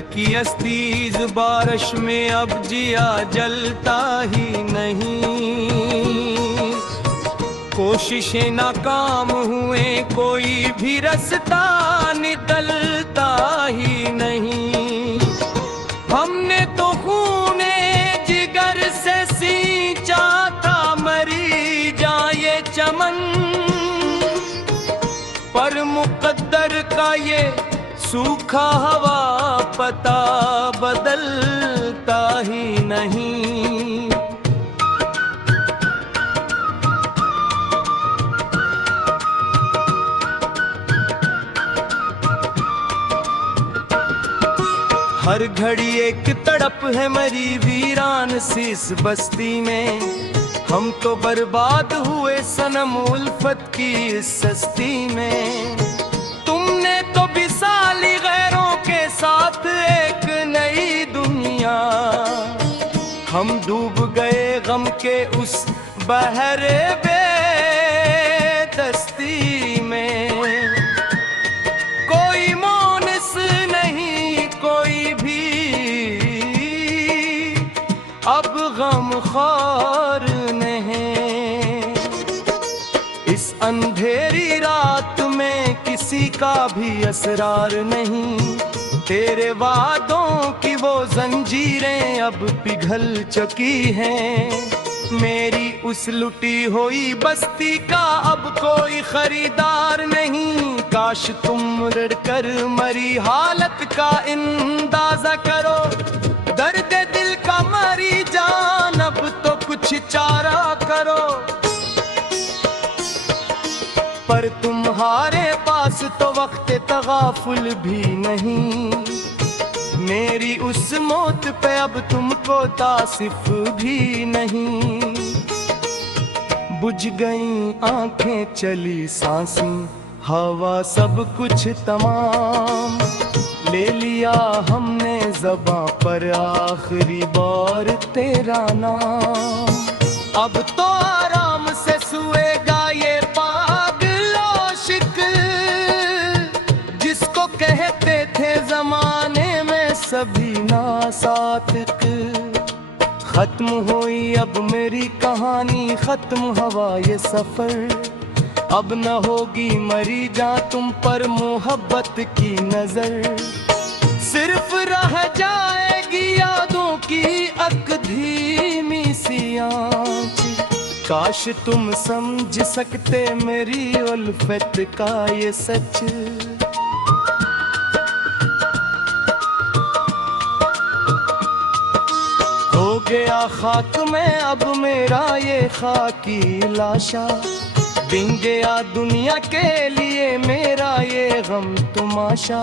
की अस्तीज बारिश में अब जिया जलता ही नहीं। कोशिशें नाकाम हुए, कोई भी रास्ता निकलता ही नहीं। हमने तो खूने जिगर से सींचा था मरी जाए चमन, पर मुकद्दर का ये सूखा हवा पता बदलता ही नहीं। हर घड़ी एक तड़प है मरी वीरान सी इस बस्ती में। हम तो बर्बाद हुए सनम उल्फत की इस सस्ती में। तुमने तो बिसाली गैरों के साथ एक नई दुनिया। हम डूब गए गम के उस बहरे बेदस्ती में। कोई मोनिस नहीं, कोई भी अब गमख्वार नहीं। इस अंधेरी रात में किसी का भी असरार नहीं। तेरे वादों की वो जंजीरें अब पिघल चुकी हैं। मेरी उस लुटी हुई बस्ती का अब कोई खरीदार नहीं। काश तुम रड़कर मरी हालत का अंदाजा करो। दर्द दिल का मरी जान अब तो कुछ चारा करो। पर तुम्हारे पास तो वक्त तगाफुल भी नहीं। मेरी उस मौत पे अब तुमको तासिफ भी नहीं। बुझ गई आंखें, चली सांसें, हवा सब कुछ तमाम। ले लिया हमने ज़बां पर आखिरी बार तेरा नाम। अब तो आराम से सोएगा ये पागलो शिक, जिसको कहते थे जमाने में सभी नासातिक। खत्म हुई अब मेरी कहानी, खत्म हवा ये सफर। अब न होगी मरी जा तुम पर मोहब्बत की नजर। सिर्फ रह जाएगी यादों की अक धीमी सी आँच। काश तुम समझ सकते मेरी उल्फत का ये सच। हो गया खाक में अब मेरा ये खाकी लाशा। बिन गया दुनिया के लिए मेरा ये गम तमाशा।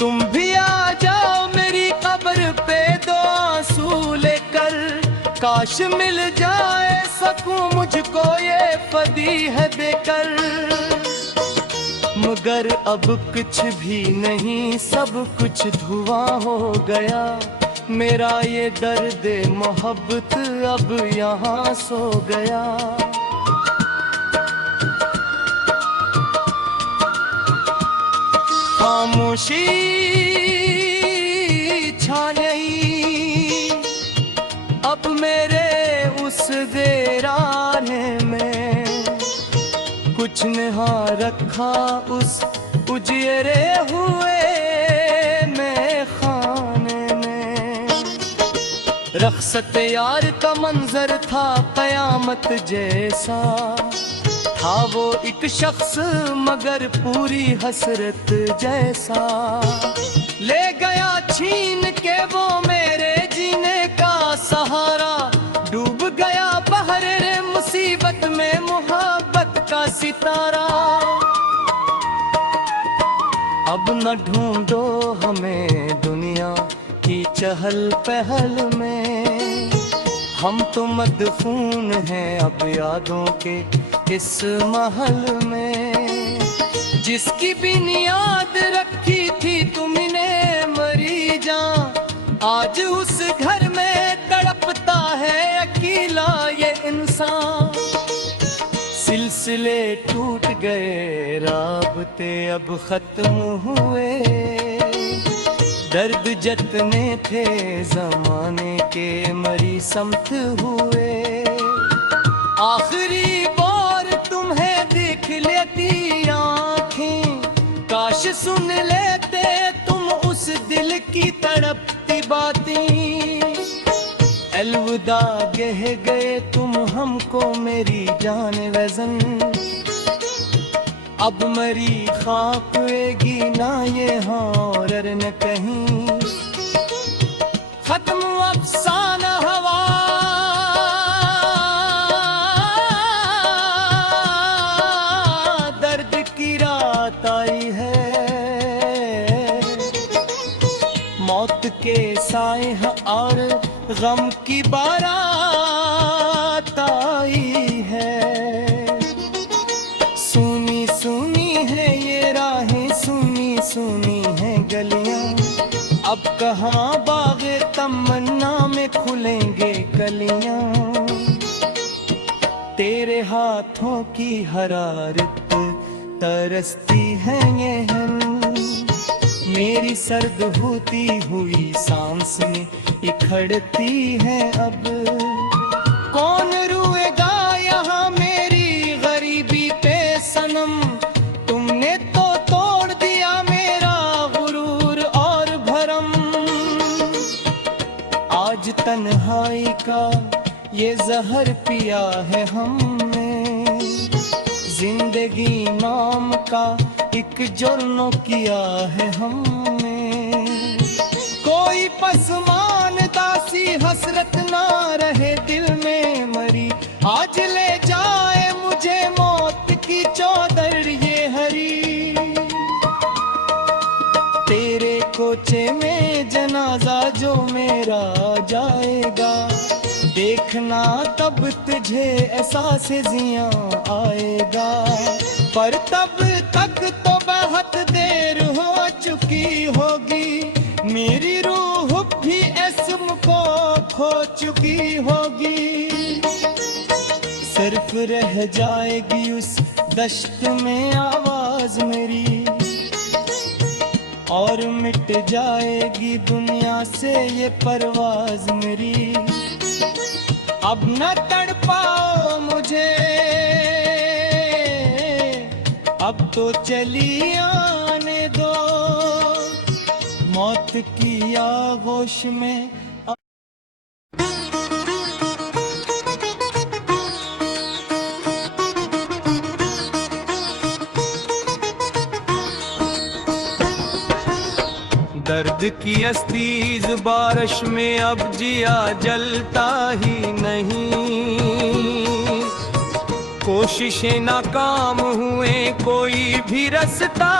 तुम भी आ जाओ मेरी कब्र पे दो आंसू लेकर। काश मिल जाए सकूं मुझको ये फदीह देकर। मगर अब कुछ भी नहीं, सब कुछ धुआं हो गया। मेरा ये दर्द मोहब्बत अब यहाँ सो गया। खामोशी छा गई अब मेरे उस देराने में। कुछ नहा रखा उस उजरे हुए में खाने में। रख्सत यार का मंजर था कयामत जैसा। था वो एक शख्स मगर पूरी हसरत जैसा। ले गया छीन के वो मेरे जीने का सहारा। डूब गया बहरे मुसीबत में मोहब्बत का सितारा। अब न ढूंढो हमें दुनिया की चहल पहल में। हम तो मदफून हैं अब यादों के इस महल में। जिसकी बुनियाद रखी थी तुमने मरी जान। आज उस घर में तड़पता है अकेला ये इंसान। सिलसिले टूट गए, राबते अब खत्म हुए। दर्द जतने थे जमाने के मरी समत हुए। आखिरी बार तुम्हें देख लेती आँखें, काश सुन लेते तुम उस दिल की तड़पती बातें। अलविदा कह गए तुम हमको मेरी जान वज़न, अब मरी खाक हुएगी ना ये हाँ और न कहीं। खत्म अफसाना हवा, दर्द की रात आई है। मौत के साए और गम की बारात आई है। सुनी सुनी है ये राहें, सुनी सुनी है गलियां, अब कहाँ बाग़े तमन्ना में खुलेंगे कलियां। तेरे हाथों की हरारत तरसती है ये हम, मेरी सर्द होती हुई सांसें इखड़ती है अब। कौन रुएगा यहाँ मेरी गरीबी पे सनम, तुमने तो तोड़ दिया मेरा गुरूर और भरम। आज तन्हाई का ये जहर पिया है हमने, जिंदगी नाम का एक जुर्म किया है हमने। कोई पसमान दासी हसरत ना रहे दिल में मरी, आज ले जाए मुझे मौत की चौदर ये हरी। तेरे कोचे में जनाजा जो मेरा जाएगा, देखना तब तुझे एहसास जियां आएगा। पर तब तक तो बहुत देर हो चुकी होगी, मेरी रूह भी इस्म को खो चुकी होगी। सिर्फ रह जाएगी उस दश्त में आवाज मेरी, और मिट जाएगी दुनिया से ये परवाज मेरी। अब न तड़पाओ मुझे, अब तो चली आने दो, मौत की आगोश में। दर्द की अस्तीज बारिश में अब जिया जलता ही नहीं, कोशिशें नाकाम हुए कोई भी रास्ता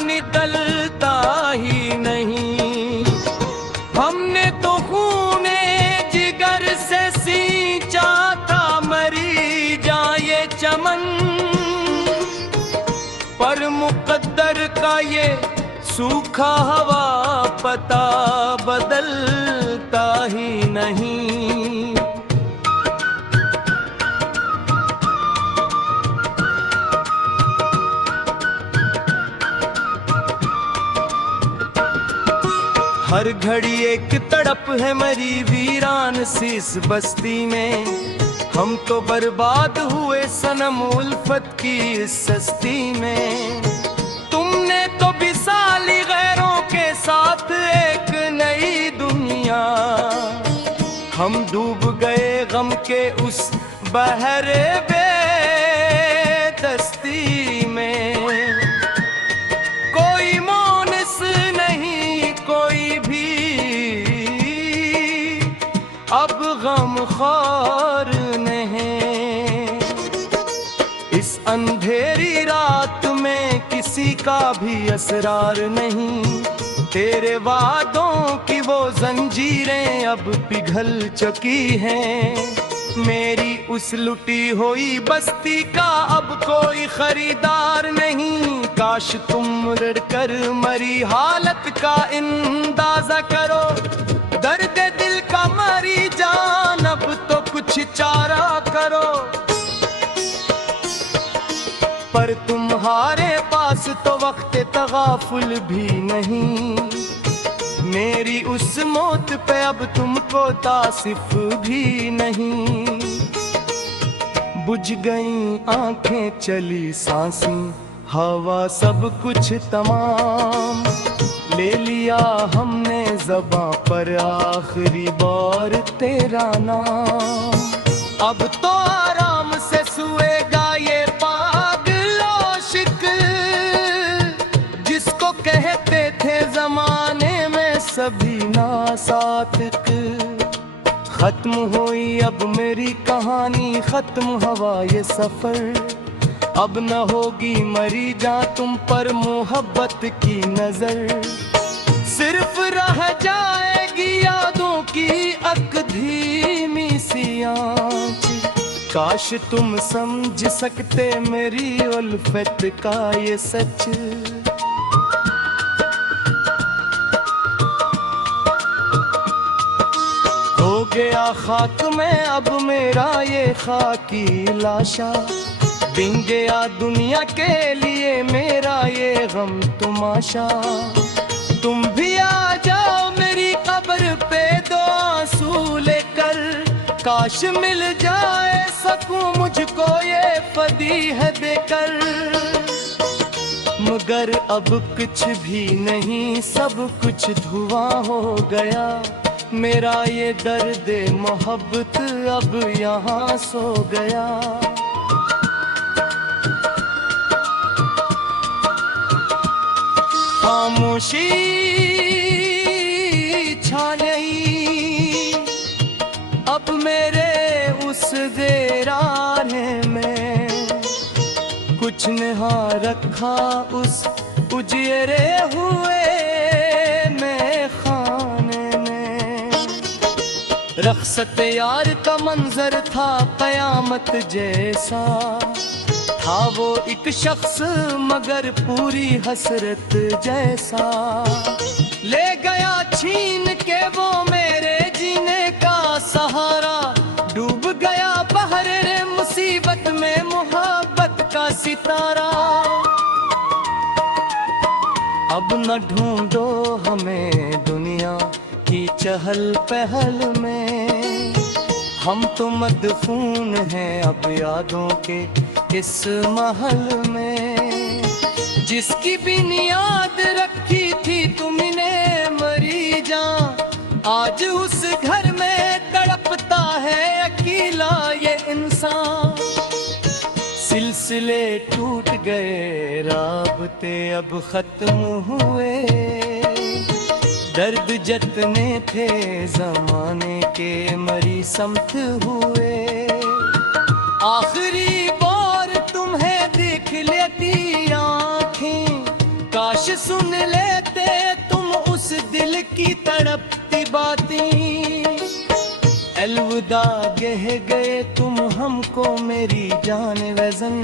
निकलता ही नहीं। हमने तो खूने जिगर से सींचा था मरी जाए चमन, पर मुकद्दर का ये सूखा हवा पता बदलता ही नहीं। हर घड़ी एक तड़प है मरी वीरान सी इस बस्ती में, हम तो बर्बाद हुए सनम उल्फत की इस सस्ती में। तुमने तो बिसाली गैरों के साथ एक नई दुनिया, हम डूब गए गम के उस बहरे बेदस्ती में। कोई मोनिस नहीं कोई भी अब गम ख़ार नहीं, इस अंधेरी रात में किसी का भी असरार नहीं। तेरे वादों की वो जंजीरें अब पिघल चुकी हैं, मेरी उस लुटी हुई बस्ती का अब कोई खरीदार नहीं। काश तुम रड़कर मरी हालत का अंदाजा करो, दर्द दिल का मरी जान अब तो कुछ चारा करो। पर तुम्हारे पास तो वक्त तगाफुल भी नहीं, मेरी उस मौत पे अब तुमको तासिफ भी नहीं। बुझ गई आंखें चली सांसें हवा सब कुछ तमाम, ले लिया हमने ज़बां पर आखिरी बार तेरा नाम। अब तो आराम से सोएगा ये पागल आशिक, जिसको कहते थे जमाने में सभी नासातिक। खत्म हुई अब मेरी कहानी, खत्म हुआ ये सफर, अब न होगी मरी जा तुम पर मोहब्बत की नजर। सिर्फ रह जाएगी यादों की अक धीमी सी आँच। काश तुम समझ सकते मेरी उल्फत का ये सच। हो गया खाक में अब मेरा ये खाकी लाशा, बिन गया दुनिया के लिए मेरा ये गम तमाशा। तुम भी आ जाओ मेरी कब्र पे दो आंसू लेकर, काश मिल जाए सकूं मुझको ये फदीह देकर। मगर अब कुछ भी नहीं, सब कुछ धुआं हो गया, मेरा ये दर्द मोहब्बत अब यहाँ सो गया। खामोशी छा गई अब मेरे उस देराने में, कुछ नहा रखा उस उजरे हुए में खाने में। रख्सत यार का मंजर था कयामत जैसा, था वो एक शख्स मगर पूरी हसरत जैसा। ले गया छीन के वो मेरे जीने का सहारा, डूब गया बहरे मुसीबत में मोहब्बत का सितारा। अब न ढूंढो हमें दुनिया की चहल पहल में, हम तो मदफून हैं अब यादों के इस महल में। जिसकी बुनियाद रखी थी तुमने मरी जान, आज उस घर में तड़पता है अकेला ये इंसान। सिलसिले टूट गए राबते अब खत्म हुए, दर्द जतने थे जमाने के मरी समत हुए। आखिरी बार तुम्हें देख लेती आँखें, काश सुन लेते तुम उस दिल की तड़पती बातें। अलविदा कह गए तुम हमको मेरी जान वज़न,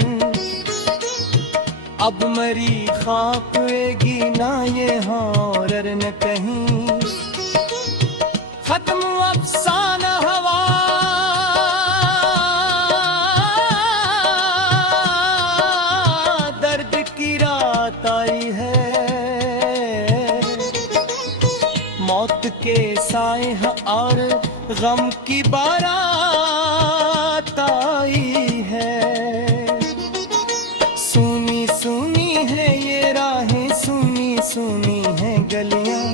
अब मरी खाक हुएगी ना ये और न कहीं। खत्म अफसाना हवा दर्द की रात आई है, मौत के साए और गम की बारात आई है। सुनी सुनी है ये राहें, सुनी सुनी है गलियां,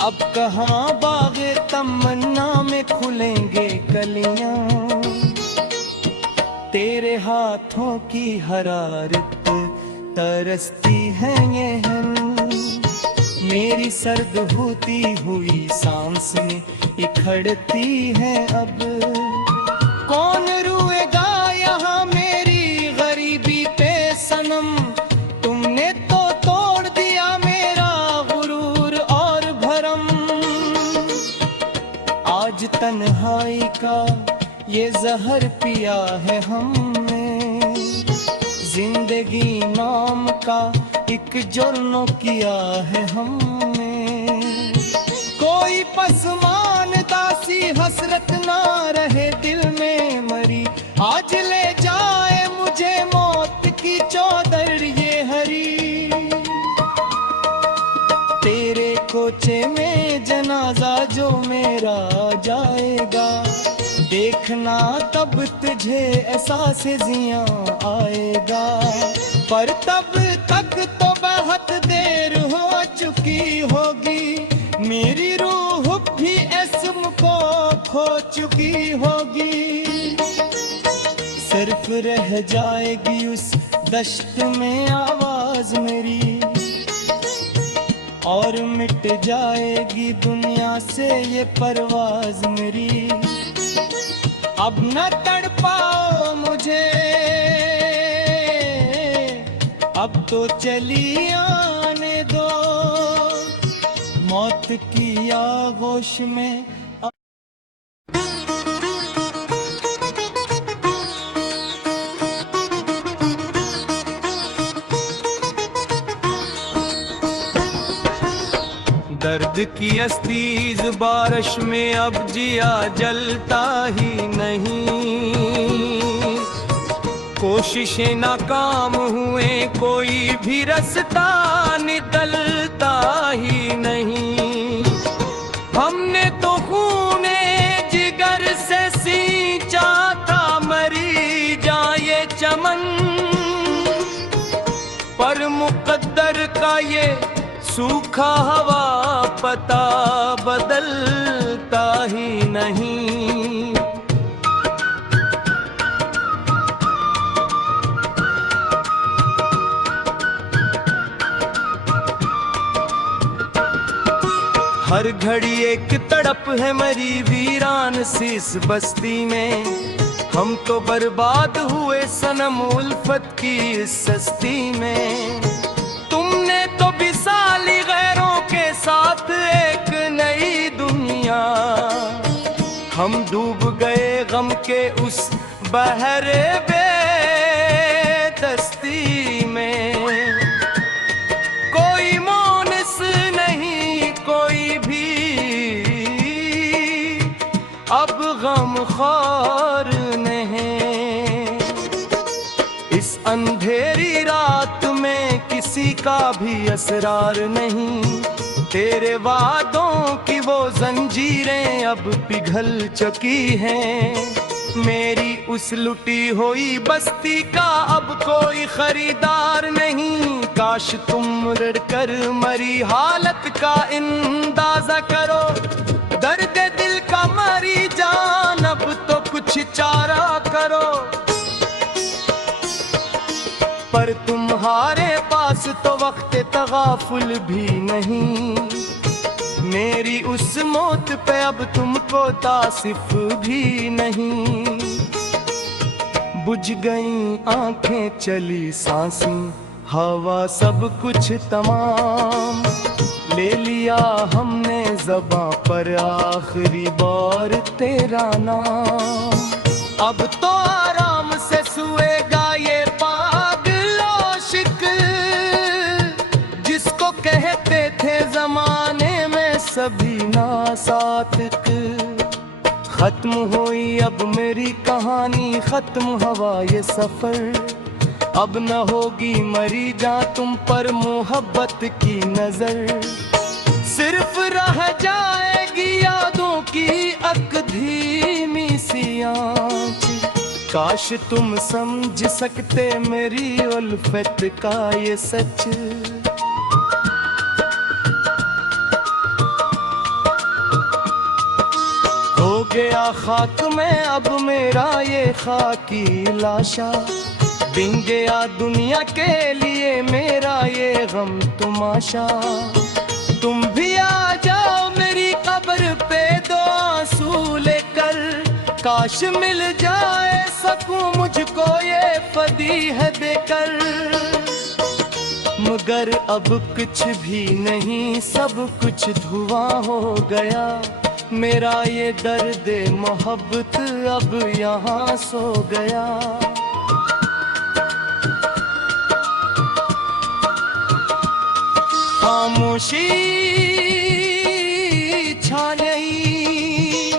अब कहाँ बाग़े तमन्ना में खुलेंगे कलियां। तेरे हाथों की हरारत तरसती है ये हम, मेरी सर्द होती हुई सांसें इखड़ती है अब। कौन रुएगा यहाँ मेरी गरीबी पे सनम, तुमने तो तोड़ दिया मेरा गुरूर और भरम। आज तन्हाई का ये जहर पिया है हमने, जिंदगी नाम का एक जुर्म किया है हमने। कोई पसमान दासी हसरत ना रहे दिल में मरी, आज ले जाए मुझे मौत की चौदर ये हरी। तेरे कोचे में जाएगा। देखना तब तुझे एहसास जिया आएगा, पर तब तक तो बहुत देर हो चुकी होगी। मेरी रूह भी इस्म को खो चुकी होगी। सिर्फ रह जाएगी उस दश्त में आवाज मेरी, और मिट जाएगी दुनिया से ये परवाज मेरी। अब न तड़पाओ मुझे, अब तो चली आने दो। मौत की आगोश में दर्द की अस्तीज बारिश में अब जिया जलता ही नहीं। कोशिशें नाकाम हुए, कोई भी रास्ता निकलता ही नहीं। हमने तो खूने जिगर से सींचा था मरी जाए चमन, पर मुकद्दर का ये सूखा हवा पता बदलता ही नहीं। हर घड़ी एक तड़प है मरी वीरान सी इस बस्ती में। हम तो बर्बाद हुए सनम उल्फत की इस सस्ती में। तुमने तो बिसाली गैरों के साथ एक नई दुनिया। हम डूब गए गम के उस बहरे बेदस्ती में। कोई मोनिस नहीं, कोई भी अब गमख्वार नहीं। इस अंधेरी रात में किसी का भी असरार नहीं। तेरे वादों की वो जंजीरें अब पिघल चुकी हैं। मेरी उस लुटी हुई बस्ती का अब कोई खरीदार नहीं। काश तुम रड़कर मरी हालत का अंदाजा करो। दर्द दिल का मरी जान अब तो कुछ चारा करो। पर तुम्हारे पास तो वक्त तगाफुल भी नहीं। मेरी उस मौत पे अब तुमको तासिफ भी नहीं। बुझ गई आंखें, चली सांसें, हवा सब कुछ तमाम। ले लिया हमने ज़बां पर आखिरी बार तेरा नाम। अब तो आराम से सोएगा ये पागलो शिक, जिसको कहते थे जमाने में सभी नासातिक। खत्म हुई अब मेरी कहानी, खत्म हुआ ये सफर। अब न होगी मरी जा तुम पर मोहब्बत की नजर। सिर्फ रह जाएगी यादों की अक धीमी सी आँच। काश तुम समझ सकते मेरी उल्फत का ये सच। हो गया खाक में अब मेरा ये खाकी लाशा। बिन गया दुनिया के लिए मेरा ये गम तमाशा। तुम भी आ जाओ मेरी कब्र पे दो आंसू लेकर। काश मिल जाए सकूं मुझको ये फदीह देकर। मगर अब कुछ भी नहीं, सब कुछ धुआं हो गया। मेरा ये दर्द मोहब्बत अब यहाँ सो गया। खामोशी छा गई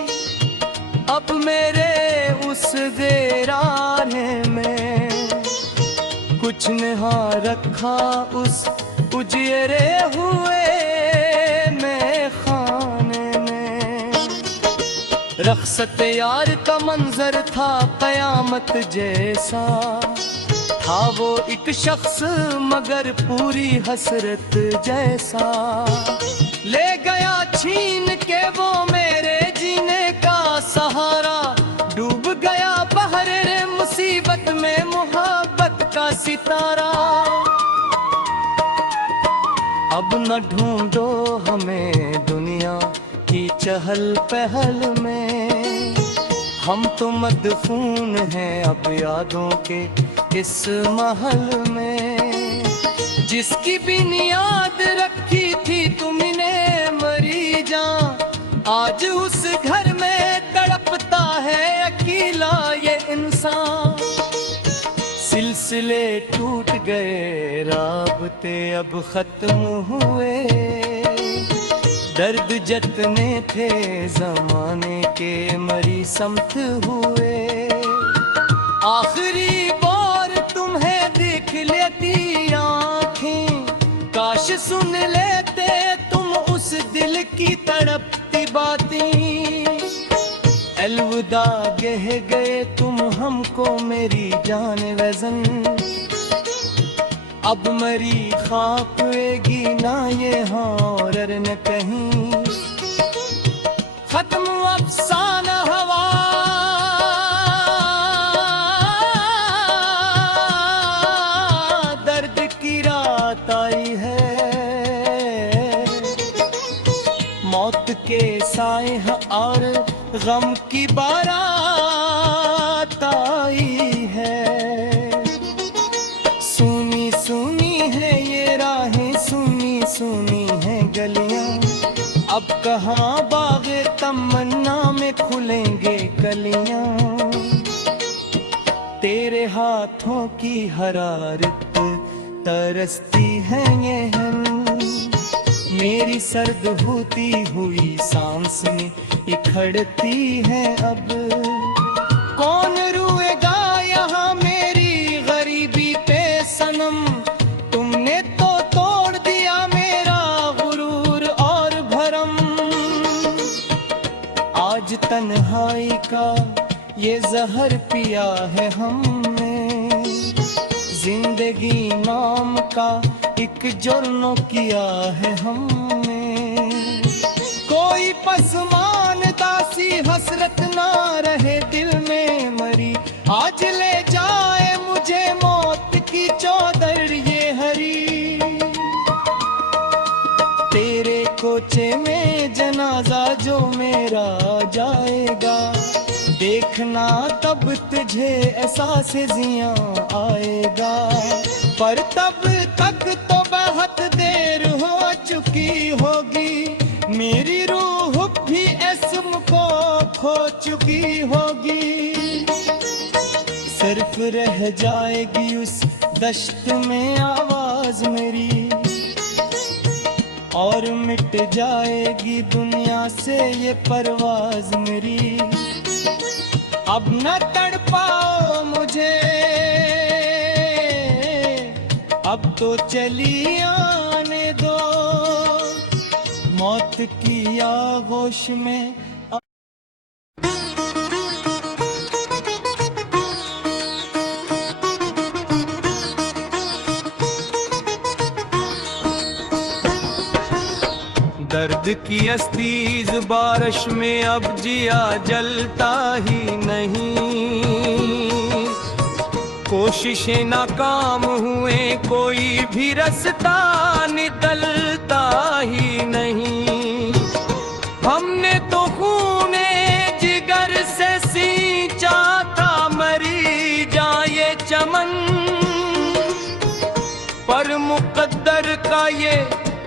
अब मेरे उस देराने में। कुछ नहा रखा उस उजरे हुए में खाने में। रख्सत यार का मंजर था कयामत जैसा, था वो एक शख्स मगर पूरी हसरत जैसा। ले गया छीन के वो मेरे जीने का सहारा, डूब गया बहरे मुसीबत में मोहब्बत का सितारा। अब न ढूंढो हमें दुनिया की चहल पहल में, हम तो मदफून हैं अब यादों के इस महल में। जिसकी बुनियाद रखी थी तुमने मरी जान, आज उस घर में तड़पता है अकेला ये इंसान। सिलसिले टूट गए राबते अब खत्म हुए, दर्द जतने थे जमाने के मरी समत हुए। आखिरी बार तुम्हें देख लेती आँखें, काश सुन लेते तुम उस दिल की तड़पती बातें। अलविदा कह गए तुम हमको मेरी जान वज़न, अब मरी खाक वेगी ना ये और न कहीं। खत्म अफसाना हवा दर्द की रात आई है, मौत के साए और गम की बारात आई है। सुनी सुनी है ये राहें, सुनी सुनी है गलियां, अब कहाँ बाग़े तमन्ना में खुलेंगे कलियां। तेरे हाथों की हरारत तरसती है ये हम, मेरी सर्द होती हुई सांस में इखड़ती है अब। कौन रुएगा यहाँ मेरी गरीबी पे सनम, तुमने तो तोड़ दिया मेरा गुरूर और भरम। आज तन्हाई का ये जहर पिया है हमने, जिंदगी नाम का एक जुर्म किया है हमने। कोई पसमान दासी हसरत ना रहे दिल में मरी, आज ले जाए मुझे मौत की चौदर ये हरी। तेरे कोचे में जनाजा जो मेरा जाएगा, देखना तब तुझे एहसास जियां आएगा। पर तब तक तो बहुत देर हो चुकी होगी, मेरी रूह भी इसम को खो चुकी होगी। सिर्फ रह जाएगी उस दश्त में आवाज मेरी, और मिट जाएगी दुनिया से ये परवाज मेरी। अब न तड़पाओ मुझे, अब तो चली आने दो, मौत की आगोश में। दर्द की अस्तीज बारिश में अब जिया जलता ही नहीं, कोशिशें नाकाम हुए कोई भी रास्ता निकलता ही नहीं। हमने तो खूने जिगर से सींचा था मरी जाए चमन, पर मुकद्दर का ये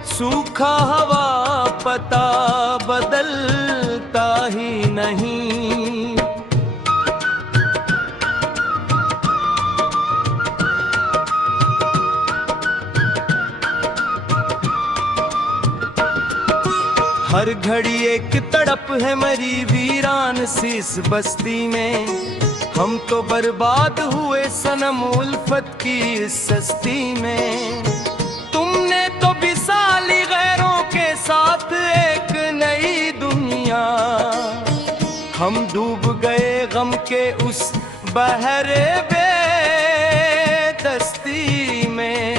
सूखा हवा पता बदलता ही नहीं। हर घड़ी एक तड़प है मरी वीरान सी इस बस्ती में, हम तो बर्बाद हुए सनम उल्फत की इस सस्ती में। तुमने तो बिसाली गैरों के साथ एक नई दुनिया, हम डूब गए गम के उस बहरे बेदस्ती में।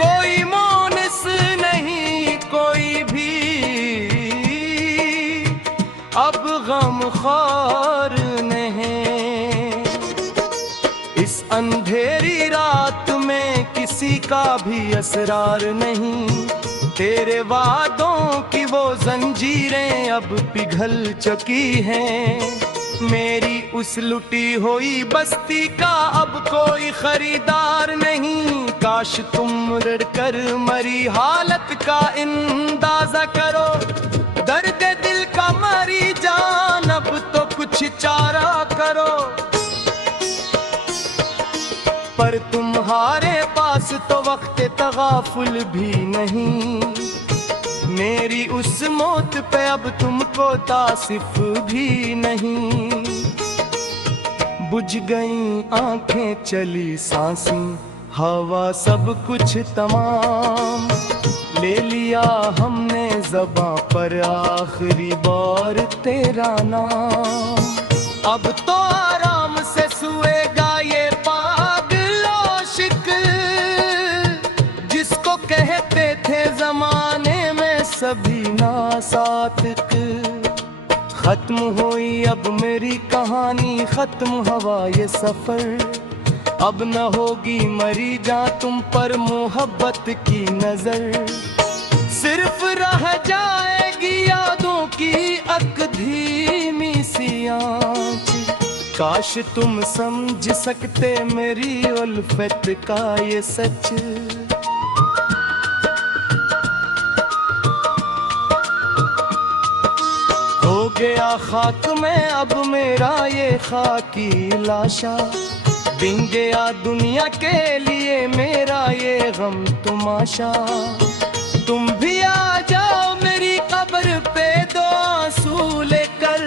कोई मोनिस नहीं कोई भी अब गम ख्वार नहीं। इस अंधेरी रात में किसी का भी असरार नहीं। तेरे वादों की वो जंजीरें अब पिघल चुकी हैं। मेरी उस लुटी हुई बस्ती का अब कोई खरीदार नहीं। काश तुम रड़कर मरी हालत का अंदाजा करो। दर्द दिल का मरी जान अब तो कुछ चारा करो। पर तुम्हारे पास तो वक्त तगाफुल भी नहीं। मेरी उस मौत पे अब तुमको तासिफ भी नहीं। बुझ गई आंखें चली सांसें हवा सब कुछ तमाम। ले लिया हमने ज़बां पर आखिरी बार तेरा नाम। अब तो आराम से सोएगा ये पागलो शिक जिसको कहते थे जमाने में सभी नासातिक। खत्म हुई अब मेरी कहानी, खत्म हुआ ये सफर। अब न होगी मरी जा तुम पर मोहब्बत की नजर। सिर्फ रह जाएगी यादों की अक धीमी सी आँच। काश तुम समझ सकते मेरी उल्फत का ये सच। हो गया खाक में अब मेरा ये खाकी लाशा। बिन गया दुनिया के लिए मेरा ये गम तमाशा। तुम भी आ जाओ मेरी कब्र पे दो आंसू लेकर।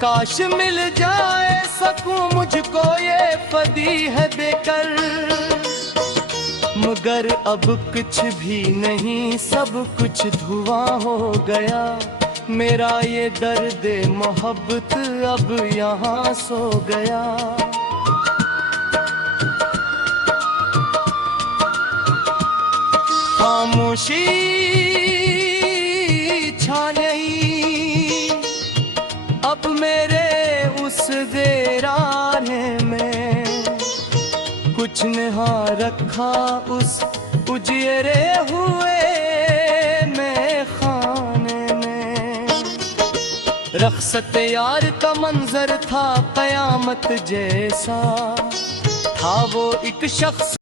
काश मिल जाए सकूं मुझको ये फदीह देकर। मगर अब कुछ भी नहीं सब कुछ धुआं हो गया। मेरा ये दर्द मोहब्बत अब यहाँ सो गया। खामोशी छा गई अब मेरे उस देराने में। कुछ नहा रखा उस उजरे हुए में खाने में। रख्सत यार का मंजर था कयामत जैसा। था वो एक शख्स